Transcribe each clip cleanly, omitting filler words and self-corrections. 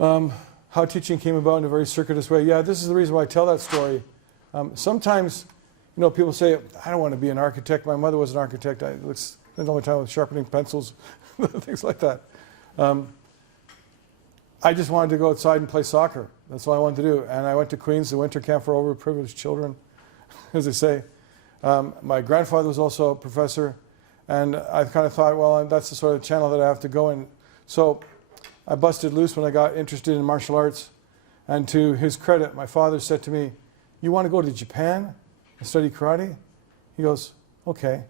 How teaching came about in a very circuitous way. Yeah, this is the reason why I tell that story. Sometimes, people say, I don't want to be an architect. My mother was an architect. I spent all my time with sharpening pencils, things like that. I just wanted to go outside and play soccer. That's all I wanted to do. And I went to Queens, the winter camp for overprivileged children, as they say. My grandfather was also a professor. And I kind of thought, well, that's the sort of channel that I have to go in. So I busted loose when I got interested in martial arts. And to his credit, my father said to me, you want to go to Japan and study karate? He goes, okay.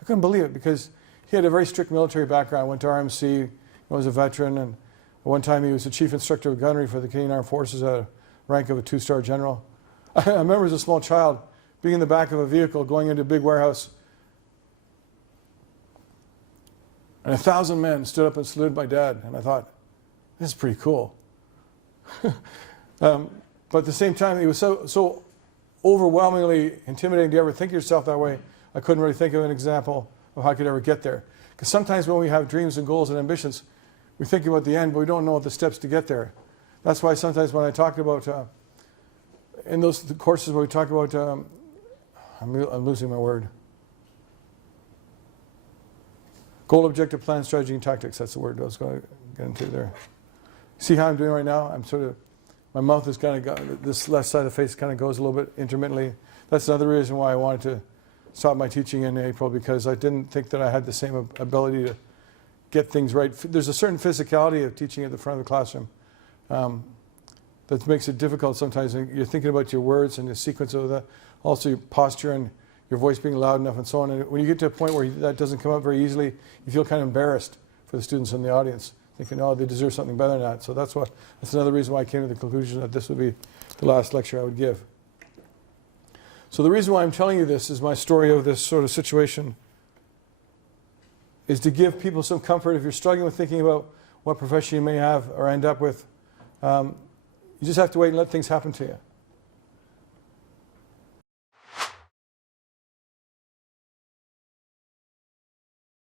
I couldn't believe it because he had a very strict military background. Went to RMC, he was a veteran, and one time he was the chief instructor of gunnery for the Canadian Armed Forces at a rank of a 2-star general. I remember as a small child being in the back of a vehicle going into a big warehouse, and 1,000 men stood up and saluted my dad, and I thought, this is pretty cool. But at the same time, it was so overwhelmingly intimidating to ever think of yourself that way, I couldn't really think of an example of how I could ever get there. Because sometimes when we have dreams and goals and ambitions, we think about the end, but we don't know the steps to get there. That's why sometimes when I talk about, in those courses where we talk about, I'm losing my word. Goal, objective, plan, strategy, and tactics. That's the word I was going to get into there. See how I'm doing right now? I'm sort of, my mouth is kind of, this left side of the face kind of goes a little bit intermittently. That's another reason why I wanted to stop my teaching in April, because I didn't think that I had the same ability to get things right. There's a certain physicality of teaching at the front of the classroom that makes it difficult sometimes. You're thinking about your words and the sequence of that, also your posture and your voice being loud enough and so on. And when you get to a point where that doesn't come up very easily, you feel kind of embarrassed for the students in the audience, thinking, oh, they deserve something better than that. So that's another reason why I came to the conclusion that this would be the last lecture I would give. So the reason why I'm telling you this is my story of this sort of situation is to give people some comfort. If you're struggling with thinking about what profession you may have or end up with, you just have to wait and let things happen to you.